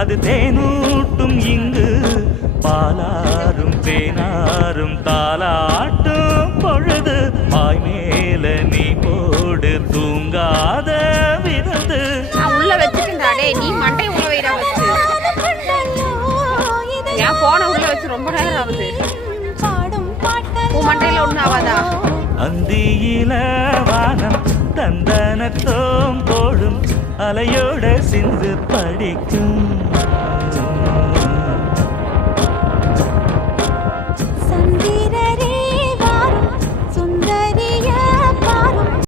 அது தேனூட்டும் இங்கு பாலாரும் தேனாரும் தாலாட்டும் பொழுது பாய் மேல நீ போடு தூங்காத விருந்து. உள்ள வச்சுக்கிட்டாடே நீ மண்டை உள்ள வைடா வச்சு ஏன் போன உள்ள வச்சு ரொம்ப நேரம் ஆகுது. உன் மண்டையில ஒண்ணு ஆகாதா? அந்தியில வானம் தந்தனத்தோம் போடும் அலையோட சிந்து படிக்கும்.